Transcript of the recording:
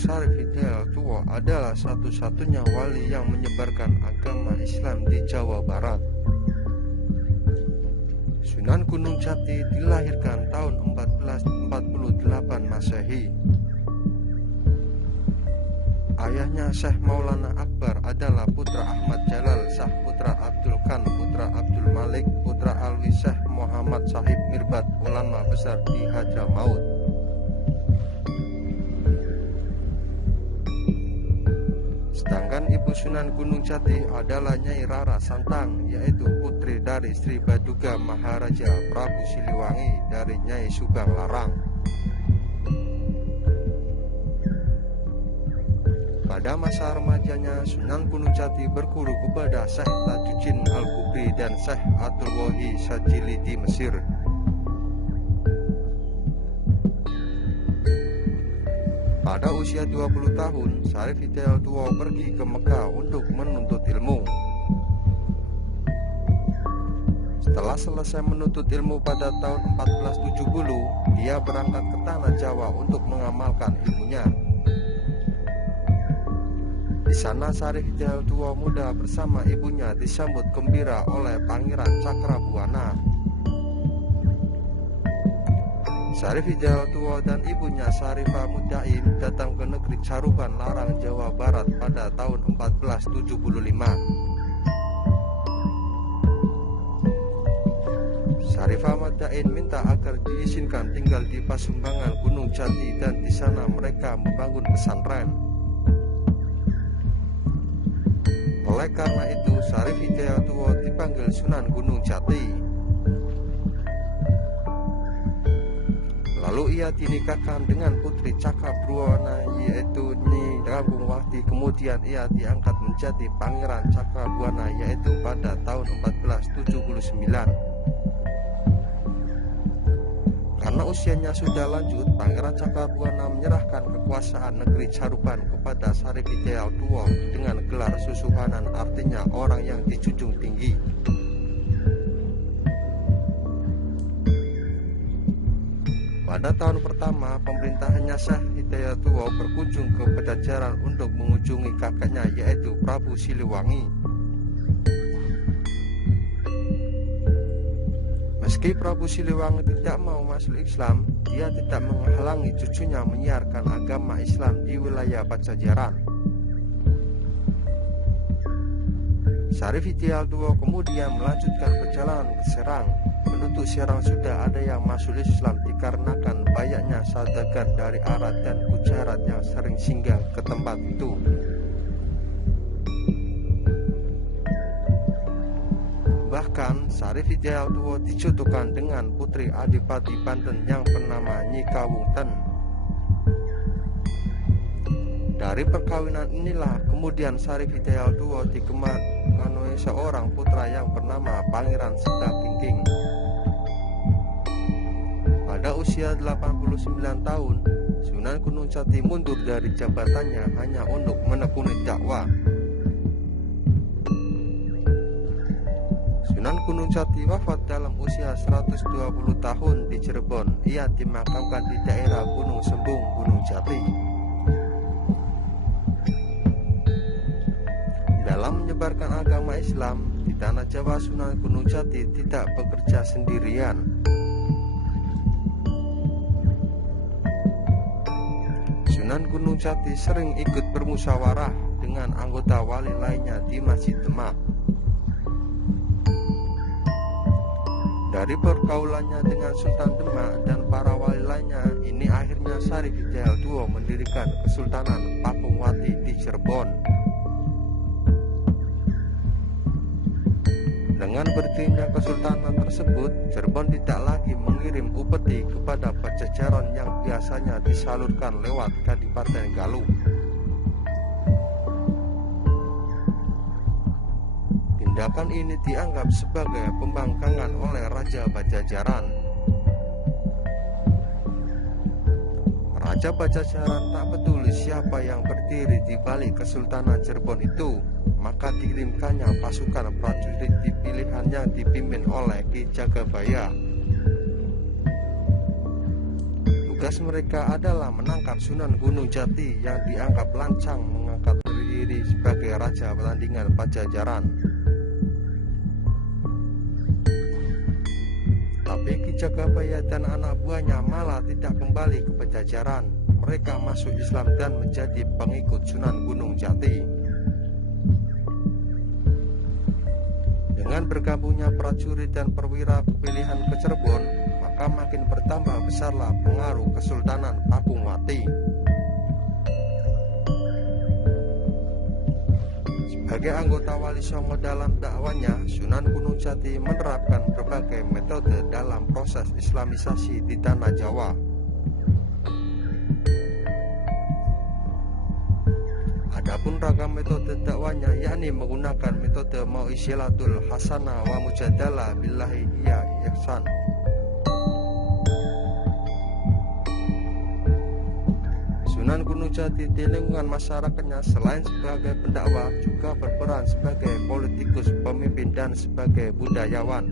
Syarif Hidayat Tua adalah satu-satunya wali yang menyebarkan agama Islam di Jawa Barat. Sunan Gunung Jati dilahirkan tahun 1448 Masehi. Ayahnya Syekh Maulana Akbar adalah putra Ahmad Jalal Shah, putra Abdul Khan, putra Abdul Malik, putra Alwi Syekh Muhammad Sahib Mirbat, ulama besar di Hadramaut. Sedangkan ibu Sunan Gunung Jati adalah Nyai Rara Santang, yaitu putri dari Sri Baduga Maharaja Prabu Siliwangi dari Nyai Subang Larang. Pada masa remajanya, Sunan Gunung Jati berguru kepada Syekh Tajuddin Al-Kubri dan Syekh Abdul Wahi Sajili di Mesir. Pada usia 20 tahun, Syarif Hidayat Tua pergi ke Mekah untuk menuntut ilmu. Setelah selesai menuntut ilmu pada tahun 1470, dia berangkat ke tanah Jawa untuk mengamalkan ilmunya. Di sana Syarif Hidayat Tua muda bersama ibunya disambut gembira oleh Pangeran Cakrabuana. Syarif Hidayat Tua dan ibunya Syarifah Mudain datang ke negeri Caruban Larang, Jawa Barat pada tahun 1475. Syarifah Mudain minta agar diizinkan tinggal di Pasumbangan Gunung Jati dan di sana mereka membangun pesantren. Oleh karena itu, Syarif Hidayat Tua dipanggil Sunan Gunung Jati. Lalu ia dinikahkan dengan putri Cakrabuana, yaitu Nyi Ragung Wahdi. Kemudian ia diangkat menjadi Pangeran Cakrabuana, yaitu pada tahun 1479. Karena usianya sudah lanjut, Pangeran Cakrabuana menyerahkan kekuasaan negeri Caruban kepada Syarif Hidayat Tua dengan gelar Susuhanan, artinya orang yang dijunjung tinggi. Pada tahun pertama pemerintahannya, Syekh Hidayat Tua berkunjung ke Pajajaran untuk mengunjungi kakaknya, yaitu Prabu Siliwangi. Meski Prabu Siliwangi tidak mau masuk Islam, dia tidak menghalangi cucunya menyiarkan agama Islam di wilayah Pajajaran. Syarif Hidayat Tua kemudian melanjutkan perjalanan ke Serang. Penduduk Serang sudah ada yang masuk Islam dikarenakan banyaknya saudagar dari Arab dan Gujarat yang sering singgah ke tempat itu. Bahkan Syarif Hidayat Tua dijodohkan dengan putri Adipati Banten yang bernama Nyi Kawungten. Dari perkawinan inilah kemudian Syarif Hidayat Tua dikenal seorang putra yang bernama Pangeran Sedap Tingking. Pada usia 89 tahun, Sunan Gunung Jati mundur dari jabatannya hanya untuk menekuni dakwah. Sunan Gunung Jati wafat dalam usia 120 tahun di Cirebon. Ia dimakamkan di daerah Gunung Sembung, Gunung Jati. Dalam menyebarkan agama Islam di tanah Jawa, Sunan Gunung Jati tidak bekerja sendirian. Sunan Gunung Jati sering ikut bermusyawarah dengan anggota wali lainnya di Masjid Demak. Dari pergaulannya dengan Sultan Demak dan para wali lainnya, ini akhirnya Syarif Hidayat Tua mendirikan Kesultanan Papungwati di Cirebon. Dengan berdirinya kesultanan tersebut, Cirebon tidak lagi mengirim upeti kepada Pajajaran yang biasanya disalurkan lewat Kadipaten Galuh. Tindakan ini dianggap sebagai pembangkangan oleh Raja Pajajaran. Raja Pajajaran tak peduli siapa yang berdiri di balik Kesultanan Cirebon itu, maka dikirimkannya pasukan prajurit di pilihan yang dipimpin oleh Ki Jagabaya. Tugas mereka adalah menangkap Sunan Gunung Jati yang dianggap lancang mengangkat diri sebagai raja pertandingan Pajajaran. Tapi Ki Jagabaya dan anak buahnya malah tidak kembali ke Pajajaran. Mereka masuk Islam dan menjadi pengikut Sunan Gunung Jati. Dengan bergabungnya prajurit dan perwira pilihan ke Cirebon, maka makin bertambah besarlah pengaruh Kesultanan Pakuwati. Sebagai anggota Wali Songo dalam dakwanya, Sunan Gunung Jati menerapkan berbagai metode dalam proses Islamisasi di tanah Jawa. Adapun ragam metode dakwanya yakni menggunakan metode Mau'izilatul Hasanah wa Mujadalah billahi iya ihsan. Sunan Gunung Jati di lingkungan masyarakatnya selain sebagai pendakwah juga berperan sebagai politikus, pemimpin dan sebagai budayawan.